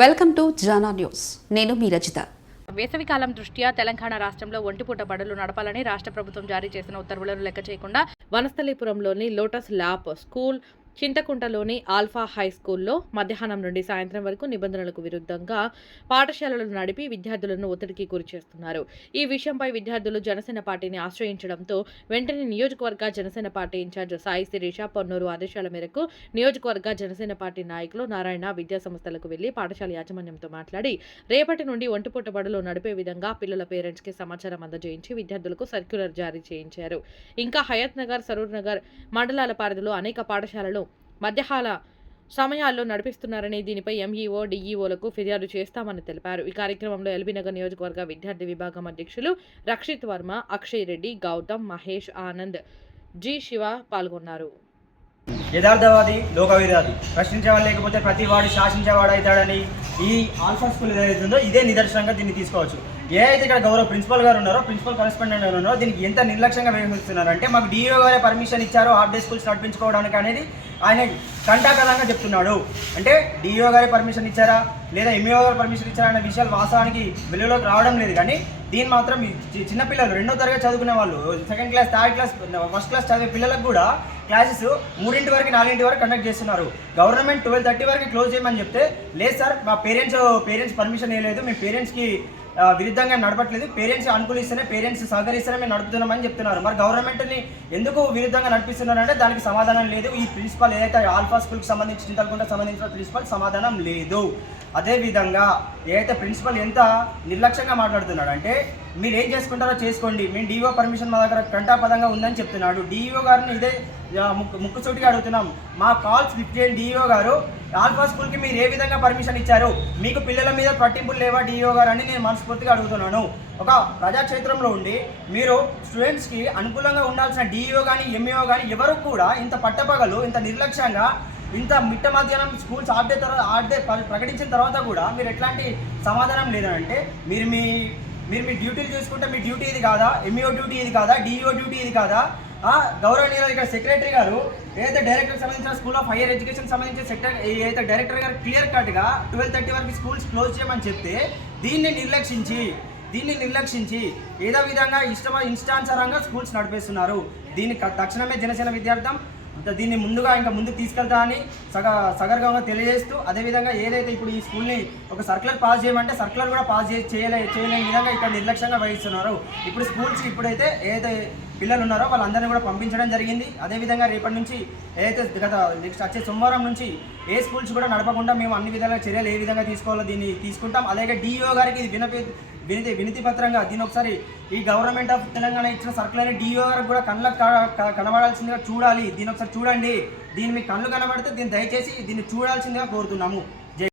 Welcome to Jana news. నేను మీ రజిత వేసవికాలం దృష్ట్యా తెలంగాణ రాష్ట్రంలో ఒంటిపూట బడులు నడపాలని రాష్ట్ర ప్రభుత్వం జారీ చేసిన ఉత్తర్వులను లెక్క చేయకుండా వనస్థలీపురంలోని లోటస్ ల్యాబ్ స్కూల్ చింతకుంటలోని ఆల్ఫా హై స్కూల్లో మధ్యాహ్నం నుండి సాయంత్రం వరకు నిబంధనలకు విరుద్ధంగా పాఠశాలలు నడిపి విద్యార్థులను ఒత్తిడికి గురి చేస్తున్నారు ఈ విషయంపై విద్యార్థులు జనసేన పార్టీని ఆశ్రయించడంతో వెంటనే నియోజకవర్గ జనసేన పార్టీ ఇన్ఛార్జ్ సాయి శిరీష పొన్నూరు ఆదేశాల మేరకు నియోజకవర్గ జనసేన పార్టీ నాయకులు నారాయణ విద్యా సంస్థలకు వెళ్ళి పాఠశాల యాజమాన్యంతో మాట్లాడి రేపటి నుండి ఒంటిపూట బడులు నడిపే విధంగా పిల్లల పేరెంట్స్కి సమాచారం అందజేయించి విద్యార్థులకు సర్క్యులర్ జారీ చేయించారు. ఇంకా హయత్ నగర్ సరూర్ నగర్ మండలాల పరిధిలో అనేక పాఠశాలలు మధ్యాహ్న సమయాల్లో నడిపిస్తున్నారని దీనిపై ఎంఈఓ డిఈఓలకు ఫిర్యాదు చేస్తామని తెలిపారు. ఈ కార్యక్రమంలో ఎల్బీనగర్ నియోజకవర్గ విద్యార్థి విభాగం అధ్యక్షులు రక్షిత్ వర్మ అక్షయ్ రెడ్డి గౌతమ్ మహేష్ ఆనంద్ జి శివ పాల్గొన్నారు. యథార్థవాది లోకవిరాది ప్రశ్నించేవాడు లేకపోతే ప్రతి వాడు శాసించేవాడు అవుతాడని ఈ ఆన్సర్ స్కూల్ ఏదైతుందో ఇదే నిదర్శనంగా దీన్ని తీసుకోవచ్చు. ఏ అయితే ఇక్కడ గౌరవ ప్రిన్సిపల్ గారు ఉన్నారో ప్రిన్సిపల్ కరెస్పాండెంట్ గారు ఉన్నారో దీనికి ఎంత నిర్లక్ష్యంగా వ్యవహరిస్తున్నారు అంటే మాకు డిఓ గారే పర్మిషన్ ఇచ్చారు హాఫ్ డే స్కూల్స్ నడిపించుకోవడానికి అనేది ఆయన కంటాకలంగా చెప్తున్నాడు. అంటే డిఓ గారే పర్మిషన్ ఇచ్చారా? లేదా ఎంఈఓ గారు పర్మిషన్ ఇచ్చారా అనే విషయాలు వాస్తవానికి వెలుగులోకి రావడం లేదు. కానీ దీని మాత్రం చి- చిన్నపిల్లలు రెండో తరగతి చదువుకునే వాళ్ళు second class third class first class చదివే పిల్లలకు కూడా క్లాసెస్ మూడింటి వరకు నాలుగింటి వరకు కండక్ట్ చేస్తున్నారు. గవర్నమెంట్ ట్వెల్వ్ థర్టీ వరకు క్లోజ్ చేయమని చెప్తే లేదు సార్ మా పేరెంట్స్ పేరెంట్స్ పర్మిషన్ ఇవ్వలేదు మీ పేరెంట్స్కి విరుద్ధంగా నడపట్లేదు పేరెంట్స్ అనుకూలిస్తేనే పేరెంట్స్ సహకరిస్తేనే మేము నడుపుతున్నామని చెప్తున్నారు. మరి గవర్నమెంట్ని ఎందుకు విరుద్ధంగా నడిపిస్తున్నారంటే దానికి సమాధానం లేదు. ఈ ప్రిన్సిపల్ ఏదైతే ఆల్ఫా స్కూల్కి సంబంధించి చింతలకుండా సంబంధించిన ప్రిన్సిపల్ సమాధానం లేదు. అదేవిధంగా ఏదైతే ప్రిన్సిపల్ ఎంత నిర్లక్ష్యంగా మాట్లాడుతున్నాడు అంటే మీరు ఏం చేసుకుంటారో చేసుకోండి. మేము డిఓ పర్మిషన్ మా దగ్గర కంటాపదంగా ఉందని చెప్తున్నాడు. డిఓ గారిని ఇదే ముక్కు ముక్కుసూటిగా అడుగుతున్నాం. మా కాల్స్ లిఫ్ట్ చేయండి డిఈఓ గారు ఆల్ఫా స్కూల్కి మీరు ఏ విధంగా పర్మిషన్ ఇచ్చారు? మీకు పిల్లల మీద పట్టింపులు లేవా డిఓ గారు అని నేను మనస్ఫూర్తిగా అడుగుతున్నాను. ఒక ప్రజాక్షేత్రంలో ఉండి మీరు స్టూడెంట్స్కి అనుకూలంగా ఉండాల్సిన డిఈఓ కానీ ఎంఈఓ కానీ ఎవరు కూడా ఇంత పట్టపగలు ఇంత నిర్లక్ష్యంగా ఇంత మిట్ట మధ్యాహ్నం స్కూల్స్ హాఫ్ డే తర్వాత ఆడితే డే ప్ర- ప్రకటించిన తర్వాత కూడా మీరు ఎట్లాంటి సమాధానం లేదంటే మీరు మీ మీరు మీ డ్యూటీలు చూసుకుంటే మీ డ్యూటీ ఇది కాదా? ఎంఈఓ డ్యూటీ ఇది కాదా? డిఈఓ డ్యూటీ ఇది కాదా? గౌరవనీయులు ఇక్కడ సెక్రటరీ గారు ఏదైతే డైరెక్టర్ సంబంధించిన స్కూల్ ఆఫ్ హైయర్ ఎడ్యుకేషన్ సంబంధించిన సెక్టర్ ఏదైతే డైరెక్టర్ గారు క్లియర్ కట్గా ట్వెల్వ్ థర్టీ వరకు స్కూల్స్ క్లోజ్ చేయమని చెప్తే దీన్ని నిర్లక్షించి దీన్ని నిర్లక్షించి ఏదో విధంగా ఇష్టమ ఇష్టానుసారంగా స్కూల్స్ నడిపేస్తున్నారు. దీన్ని తక్షణమే జనసేన విద్యార్థం దీన్ని ముందుగా ఇంకా ముందుకు తీసుకెళ్తా అని సగ సగర్గంగా తెలియజేస్తూ అదేవిధంగా ఏదైతే ఇప్పుడు ఈ స్కూల్ని ఒక సర్కులర్ పాస్ చేయమంటే సర్కులర్ కూడా పాస్ చేయలే చేయలేని విధంగా ఇక్కడ నిర్లక్ష్యంగా వహిస్తున్నారు ఇప్పుడు స్కూల్స్కి ఇప్పుడైతే ఏదైతే పిల్లలు ఉన్నారో వాళ్ళందరినీ కూడా పంపించడం జరిగింది. అదేవిధంగా రేపటి నుంచి ఏదైతే గత నెక్స్ట్ వచ్చే సోమవారం నుంచి ఏ స్కూల్స్ కూడా నడపకుండా మేము అన్ని విధాలుగా చర్యలు ఏ విధంగా తీసుకోవాలో దీన్ని తీసుకుంటాం. అలాగే డిఈఓ గారికి ఇది వినపే వినతి వినతి పత్రంగా దీని ఒకసారి ఈ గవర్నమెంట్ ఆఫ్ తెలంగాణ ఇచ్చిన సర్కులర్ అని గారికి కూడా కళ్ళకు క- కనబడాల్సిందిగా చూడాలి. దీని ఒకసారి చూడండి. దీని మీ కళ్ళు కనబడితే దీన్ని దయచేసి దీన్ని చూడాల్సిందిగా కోరుతున్నాము.